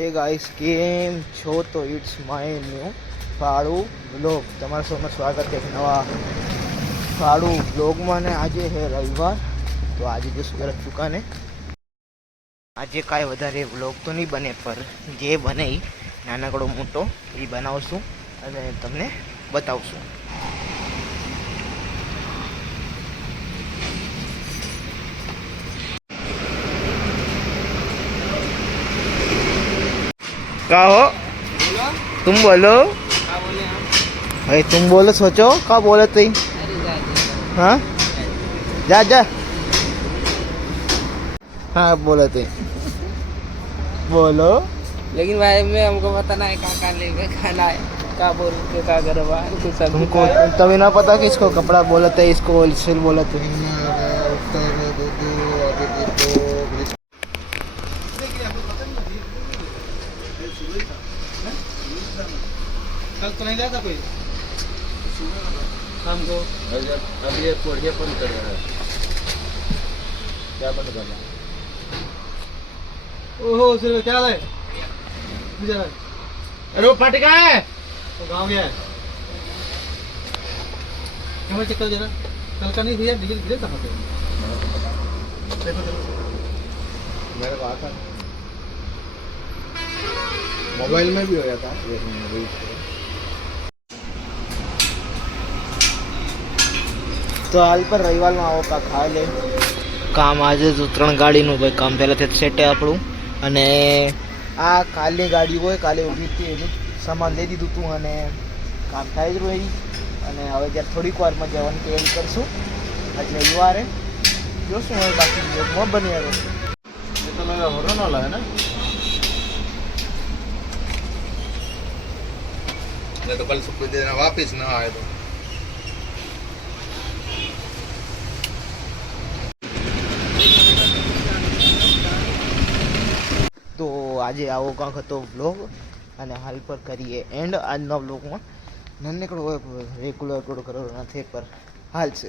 hey guys केम छो तो it's my new फाड़ू ब्लॉग તમારા સૌનું સ્વાગત છે નવા फाड़ू ब्लॉगમાં ને આજે છે રવિવાર તો આજે જશું જરા દુકાને આજે કાંઈ વધારે વ્લોગ તો નહીં બને પર જે બને એ નાનકડો મોટો એ બનાવશું અને તમને બતાવશું क्या हो तुम बोलो भाई तुम बोलो सोचो क्या बोले तुम हाँ जा जा हाँ बोले तुम बोलो लेकिन भाई मैं हमको बताना है क्या लेके खाना है क्या बोल के क्या करवा तुमको तभी ना पता कि इसको कपड़ा बोलते है इसको होलसेल बोलते हैं कल तो नहीं जाता कोई हमको अब ये कोढ़िया बंद कर रहा है क्या बंद कर रहा है ओहो सिर्फ क्या है अरे वो फट गया है तो गाँव गया है कैमरा चेक कर जरा कल का नहीं दिया डिग्री गिरे कहाँ पे मेरे को आता मोबाइल में भी हो जाता તો હાલ પર રવિવારમાં આવો કા ખાઈ લે કામ આજે જ ત્રણ ગાડીનું ભાઈ કામ પહેલાંથી જ સેટ આપણું અને આ કાલે ગાડી હોય કાલે ઊભી હતી એનું સામાન લઈ દીધું હતું અને કામ થાય જ રહ્યું અને હવે જ્યારે થોડીક વારમાં જવાની તૈયારી કરશું એટલે રવિવારે જોશું હવે બાકી મોં બની આવે ये तो लगा हॉर्न वाला है ना नहीं तो कल से कोई देना वापस ना आए તો આજે આવો કાંક હતો વ્લોગ અને હાલ પર કરીએ એન્ડ આજના વ્લોગમાં નાનકડો હોય રેગ્યુલર કરવાનો નથી પર હાલ છે